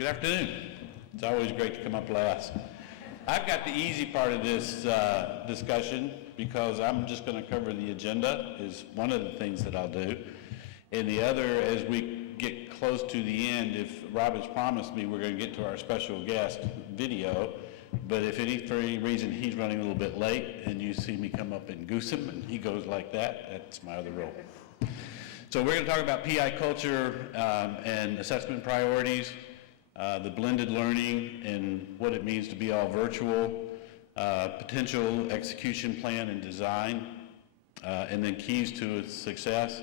Good afternoon. It's always great to come up last. I've got the easy part of this discussion because I'm just going to cover the agenda is one of the things that I'll do. And the other, as we get close to the end, if Rob has promised me, we're going to get to our special guest video. But if for any reason he's running a little bit late and you see me come up and goose him and he goes like that, that's my other role. So we're going to talk about PI culture and assessment priorities, the blended learning and what it means to be all virtual, potential execution plan and design, and then keys to its success.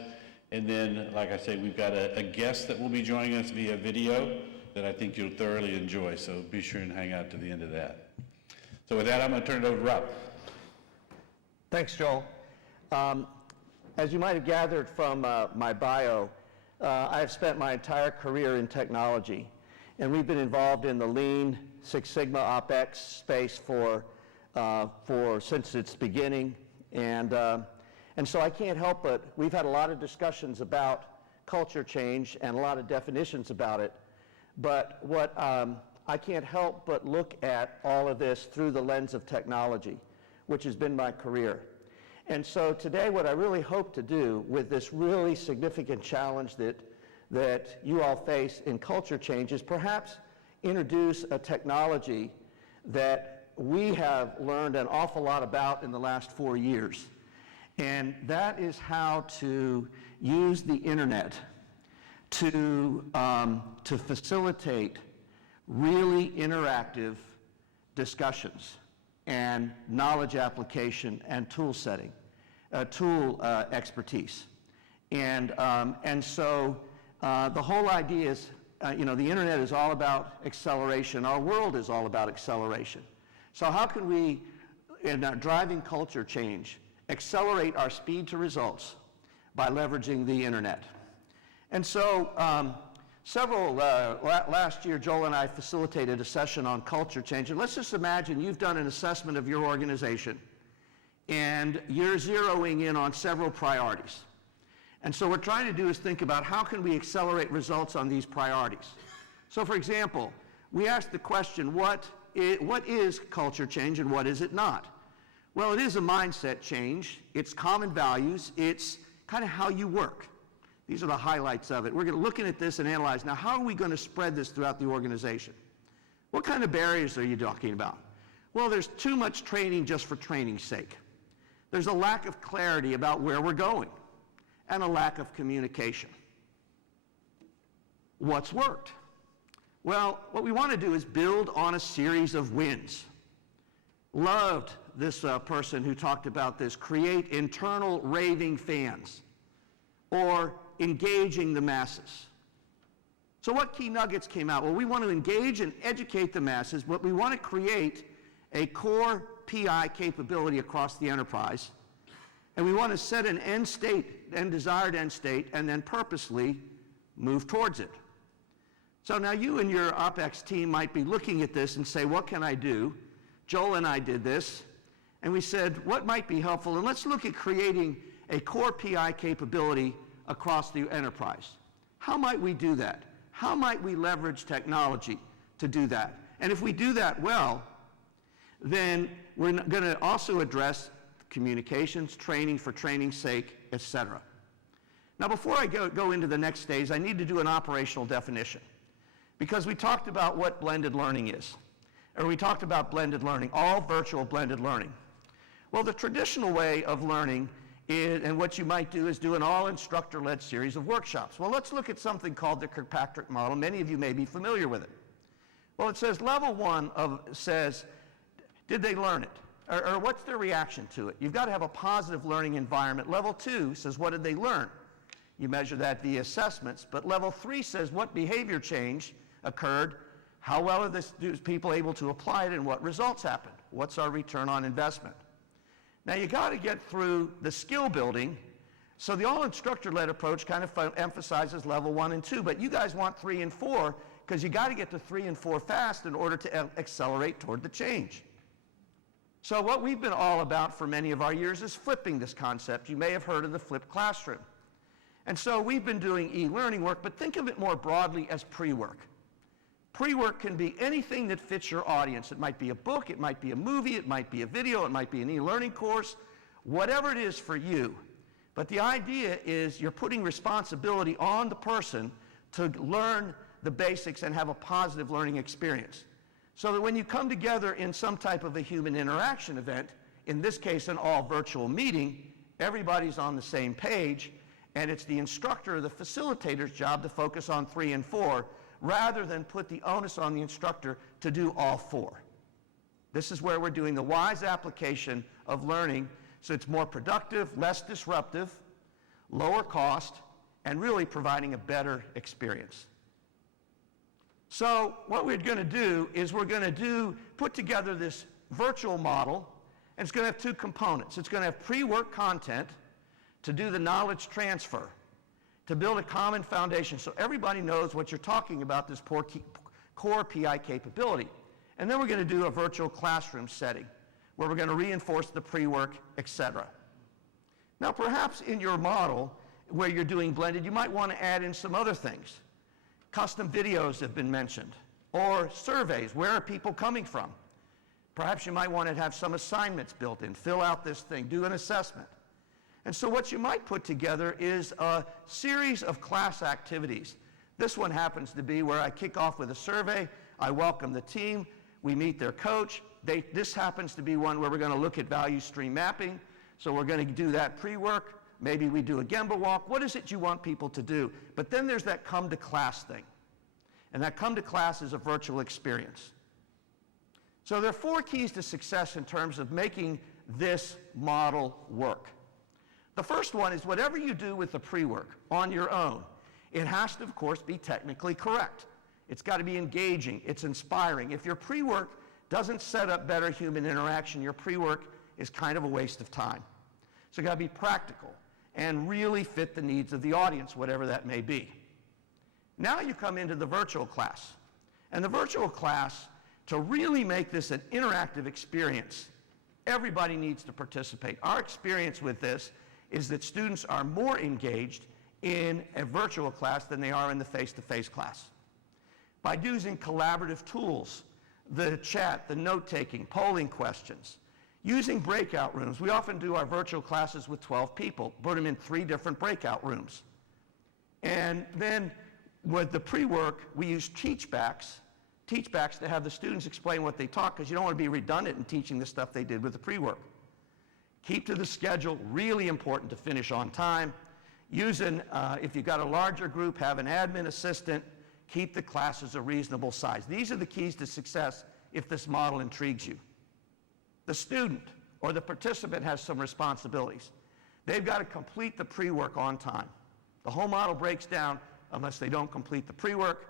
And then, like I say, we've got a guest that will be joining us via video that I think you'll thoroughly enjoy, so be sure and hang out to the end of that. So with that, I'm going to turn it over to Rob. Thanks, Joel. As you might have gathered from my bio, I've spent my entire career in technology, and we've been involved in the Lean Six Sigma OpEx space since its beginning, and so I can't help but, we've had a lot of discussions about culture change and a lot of definitions about it, but what I can't help but look at all of this through the lens of technology, which has been my career. And so today what I really hope to do with this really significant challenge that you all face in culture change is perhaps introduce a technology that we have learned an awful lot about in the last 4 years. And that is how to use the internet to facilitate really interactive discussions and knowledge application and tool setting, tool expertise. And so the whole idea is, the internet is all about acceleration. Our world is all about acceleration. So how can we, in driving culture change, accelerate our speed to results by leveraging the internet? And so last year, Joel and I facilitated a session on culture change. And let's just imagine you've done an assessment of your organization and you're zeroing in on several priorities. And so what we're trying to do is think about how can we accelerate results on these priorities. So for example, we asked the question, what is culture change and what is it not? Well, it is a mindset change. It's common values. It's kind of how you work. These are the highlights of it. We're looking at this and analyze, now how are we going to spread this throughout the organization? What kind of barriers are you talking about? Well, there's too much training just for training's sake. There's a lack of clarity about where we're going and a lack of communication. What's worked? Well, what we want to do is build on a series of wins. Loved this person who talked about this, create internal raving fans, or engaging the masses. So what key nuggets came out? Well, we want to engage and educate the masses, but we want to create a core PI capability across the enterprise, and we want to set an end state, and desired end state, and then purposely move towards it. So now you and your OpEx team might be looking at this and say, what can I do? Joel and I did this, and we said, what might be helpful? And let's look at creating a core PI capability across the enterprise. How might we do that? How might we leverage technology to do that? And if we do that well, then we're going to also address communications, training for training's sake, etc. Now, before I go into the next stage, I need to do an operational definition, because we talked about what blended learning is, or we talked about blended learning, all virtual blended learning. Well, the traditional way of learning and what you might do is do an all-instructor-led series of workshops. Well, let's look at something called the Kirkpatrick model. Many of you may be familiar with it. Well, it says level one says, did they learn it? Or what's their reaction to it? You've got to have a positive learning environment. Level 2 says, what did they learn? You measure that via assessments. But level 3 says, what behavior change occurred? How well are these people able to apply it, and what results happened? What's our return on investment? Now, you got to get through the skill building. So the all-instructor-led approach kind of emphasizes level 1 and 2, but you guys want 3 and 4 because you got to get to 3 and 4 fast in order to accelerate toward the change. So what we've been all about for many of our years is flipping this concept. You may have heard of the flipped classroom. And so we've been doing e-learning work, but think of it more broadly as pre-work. Pre-work can be anything that fits your audience. It might be a book, it might be a movie, it might be a video, it might be an e-learning course, whatever it is for you. But the idea is you're putting responsibility on the person to learn the basics and have a positive learning experience. So that when you come together in some type of a human interaction event, in this case an all virtual meeting, everybody's on the same page, and it's the instructor or the facilitator's job to focus on 3 and 4, rather than put the onus on the instructor to do all 4. This is where we're doing the wise application of learning, so it's more productive, less disruptive, lower cost, and really providing a better experience. So what we're going to do is we're going to put together this virtual model, and it's going to have 2 components. It's going to have pre-work content to do the knowledge transfer, to build a common foundation so everybody knows what you're talking about, this core PI capability. And then we're going to do a virtual classroom setting where we're going to reinforce the pre-work, etc. Now perhaps in your model where you're doing blended, you might want to add in some other things. Custom videos have been mentioned, or surveys. Where are people coming from? Perhaps you might want to have some assignments built in. Fill out this thing, do an assessment. And so what you might put together is a series of class activities. This one happens to be where I kick off with a survey, I welcome the team, we meet their coach. This happens to be one where we're going to look at value stream mapping, so we're going to do that pre-work. Maybe we do a Gemba walk. What is it you want people to do? But then there's that come to class thing. And that come to class is a virtual experience. So there are 4 keys to success in terms of making this model work. The first one is whatever you do with the pre-work on your own, it has to, of course, be technically correct. It's got to be engaging. It's inspiring. If your pre-work doesn't set up better human interaction, your pre-work is kind of a waste of time. So it's got to be practical and really fit the needs of the audience, whatever that may be. Now you come into the virtual class. And the virtual class, to really make this an interactive experience, everybody needs to participate. Our experience with this is that students are more engaged in a virtual class than they are in the face-to-face class. By using collaborative tools, the chat, the note-taking, polling questions, using breakout rooms. We often do our virtual classes with 12 people, put them in 3 different breakout rooms. And then with the pre-work, we use teachbacks to have the students explain what they taught, because you don't want to be redundant in teaching the stuff they did with the pre-work. Keep to the schedule, really important to finish on time. Using, if you've got a larger group, have an admin assistant. Keep the classes a reasonable size. These are the keys to success if this model intrigues you. The student or the participant has some responsibilities. They've got to complete the pre-work on time. The whole model breaks down unless they don't complete the pre-work,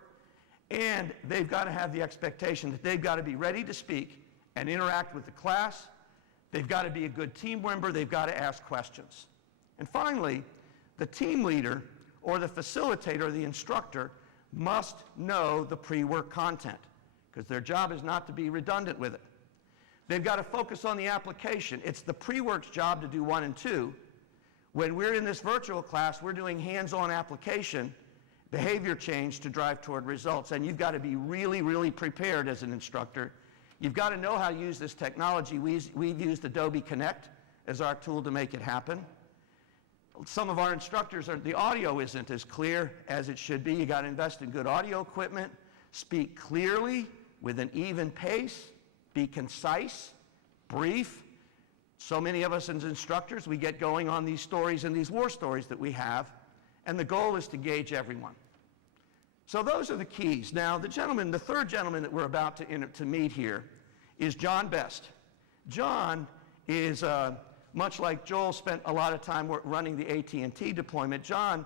and they've got to have the expectation that they've got to be ready to speak and interact with the class. They've got to be a good team member. They've got to ask questions. And finally, the team leader or the facilitator or the instructor must know the pre-work content, because their job is not to be redundant with it. They've got to focus on the application. It's the pre-work's job to do 1 and 2. When we're in this virtual class, we're doing hands-on application, behavior change to drive toward results. And you've got to be really, really prepared as an instructor. You've got to know how to use this technology. We've used Adobe Connect as our tool to make it happen. Some of our instructors, the audio isn't as clear as it should be. You've got to invest in good audio equipment, speak clearly with an even pace, be concise, brief. So many of us as instructors, we get going on these stories and these war stories that we have, and the goal is to gauge everyone. So those are the keys. Now, the third gentleman that we're about to meet here is John Best. John is, much like Joel spent a lot of time running the AT&T deployment, John,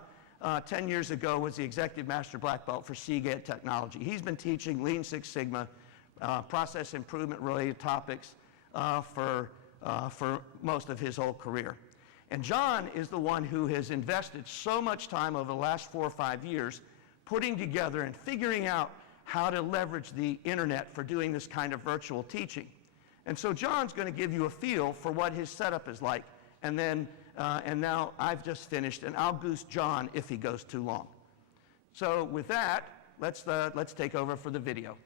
10 years ago, was the Executive Master Black Belt for Seagate Technology. He's been teaching Lean Six Sigma, process improvement related topics for most of his whole career. And John is the one who has invested so much time over the last 4 or 5 years putting together and figuring out how to leverage the internet for doing this kind of virtual teaching. And so John's going to give you a feel for what his setup is like. And then, and now I've just finished, and I'll goose John if he goes too long. So with that, let's take over for the video.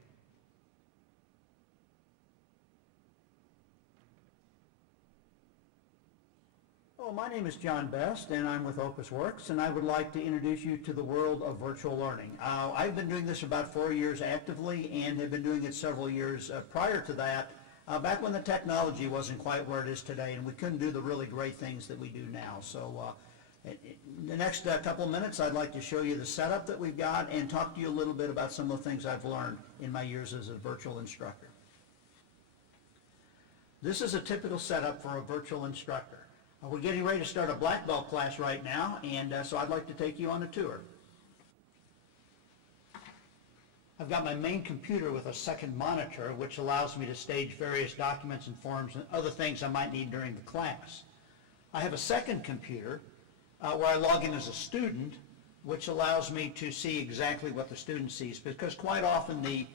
Hello, my name is John Best, and I'm with Opus Works, and I would like to introduce you to the world of virtual learning. I've been doing this for about 4 years actively, and have been doing it several years prior to that, back when the technology wasn't quite where it is today, and we couldn't do the really great things that we do now. So in the next couple of minutes, I'd like to show you the setup that we've got and talk to you a little bit about some of the things I've learned in my years as a virtual instructor. This is a typical setup for a virtual instructor. We're getting ready to start a black belt class right now, and so I'd like to take you on a tour. I've got my main computer with a second monitor, which allows me to stage various documents and forms and other things I might need during the class. I have a second computer where I log in as a student, which allows me to see exactly what the student sees, because quite often the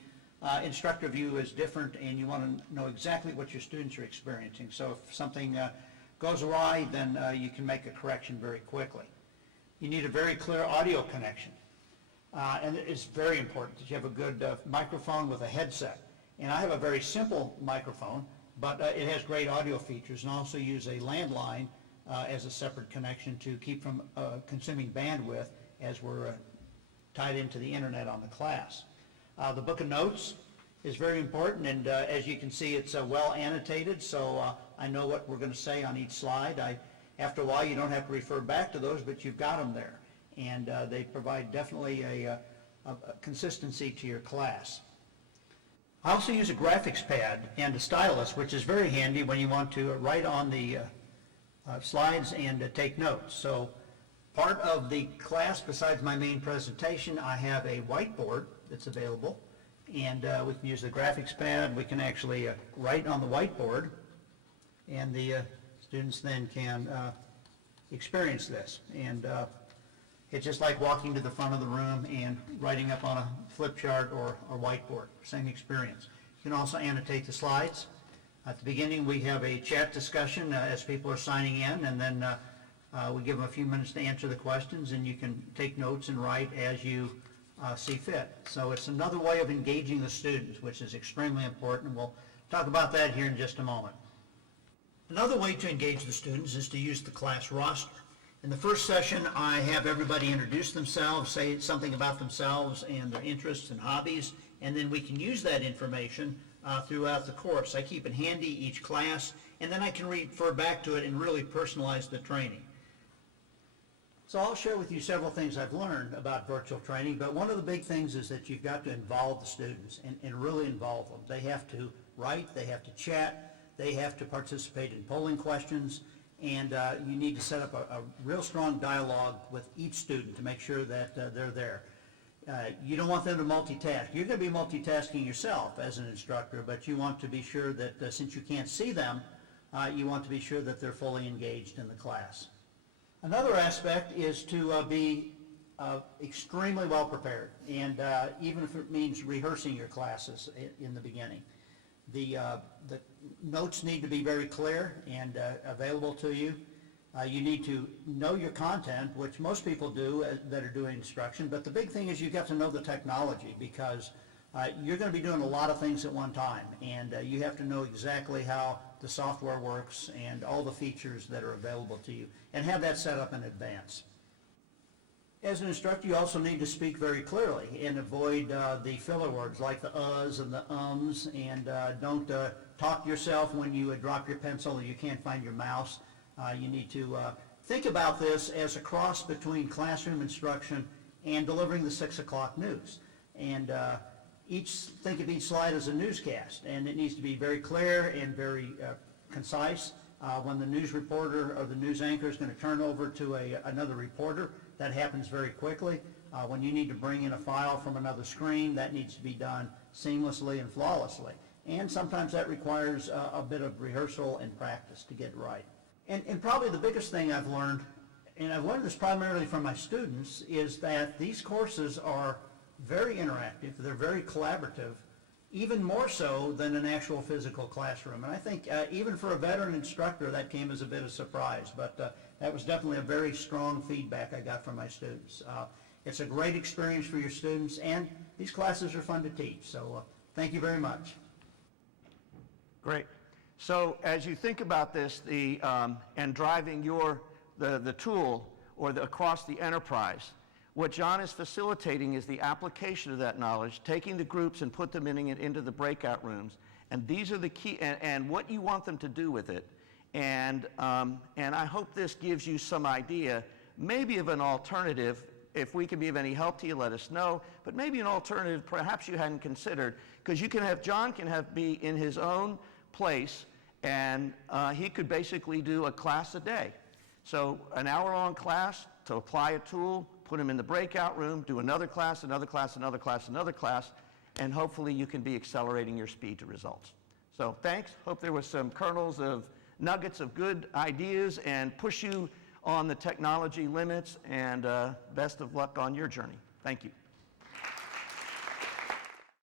instructor view is different, and you want to know exactly what your students are experiencing. So if something goes awry, then you can make a correction very quickly. You need a very clear audio connection. And it's very important that you have a good microphone with a headset. And I have a very simple microphone, but it has great audio features, and also use a landline as a separate connection to keep from consuming bandwidth as we're tied into the internet on the class. The book of notes is very important, and as you can see, it's well annotated, so I know what we're going to say on each slide. After a while, you don't have to refer back to those, but you've got them there, and they provide definitely a consistency to your class. I also use a graphics pad and a stylus, which is very handy when you want to write on the slides and take notes. So part of the class, besides my main presentation, I have a whiteboard that's available, and we can use the graphics pad. We can actually write on the whiteboard, and the students then can experience this. And it's just like walking to the front of the room and writing up on a flip chart or whiteboard. Same experience. You can also annotate the slides. At the beginning, we have a chat discussion as people are signing in, and then we give them a few minutes to answer the questions, and you can take notes and write as you see fit. So it's another way of engaging the students, which is extremely important. We'll talk about that here in just a moment. Another way to engage the students is to use the class roster. In the first session, I have everybody introduce themselves, say something about themselves and their interests and hobbies, and then we can use that information throughout the course. I keep it handy each class, and then I can refer back to it and really personalize the training. So I'll share with you several things I've learned about virtual training, but one of the big things is that you've got to involve the students and really involve them. They have to write, they have to chat, they have to participate in polling questions, and you need to set up a real strong dialogue with each student to make sure that they're there. You don't want them to multitask. You're going to be multitasking yourself as an instructor, but you want to be sure that since you can't see them, you want to be sure that they're fully engaged in the class. Another aspect is to be extremely well prepared, and even if it means rehearsing your classes in the beginning. The notes need to be very clear and available to you. You need to know your content, which most people do that are doing instruction, but the big thing is you've got to know the technology, because you're going to be doing a lot of things at one time, and you have to know exactly how the software works and all the features that are available to you, and have that set up in advance. As an instructor, you also need to speak very clearly and avoid the filler words like the uhs and the ums, and don't talk to yourself when you drop your pencil or you can't find your mouse. You need to think about this as a cross between classroom instruction and delivering the 6 o'clock news. And think of each slide as a newscast, and it needs to be very clear and very concise. When the news reporter or the news anchor is going to turn over to another reporter, that happens very quickly. When you need to bring in a file from another screen, that needs to be done seamlessly and flawlessly. And sometimes that requires a bit of rehearsal and practice to get it right. And probably the biggest thing I've learned, and I've learned this primarily from my students, is that these courses are very interactive, they're very collaborative, even more so than an actual physical classroom. And I think even for a veteran instructor, that came as a bit of a surprise, but that was definitely a very strong feedback I got from my students. It's a great experience for your students, and these classes are fun to teach. So thank you very much. Great. So as you think about this, and driving the tool across the enterprise, what John is facilitating is the application of that knowledge, taking the groups and put them into the breakout rooms. And these are the key, and what you want them to do with it. And I hope this gives you some idea, maybe of an alternative. If we can be of any help to you, let us know. But maybe an alternative perhaps you hadn't considered, because John can be in his own place, and he could basically do a class a day. So an hour-long class to apply a tool, put him in the breakout room, do another class, another class, another class, another class, and hopefully you can be accelerating your speed to results. So thanks. Hope there was some kernels of nuggets of good ideas and push you on the technology limits, and best of luck on your journey. Thank you.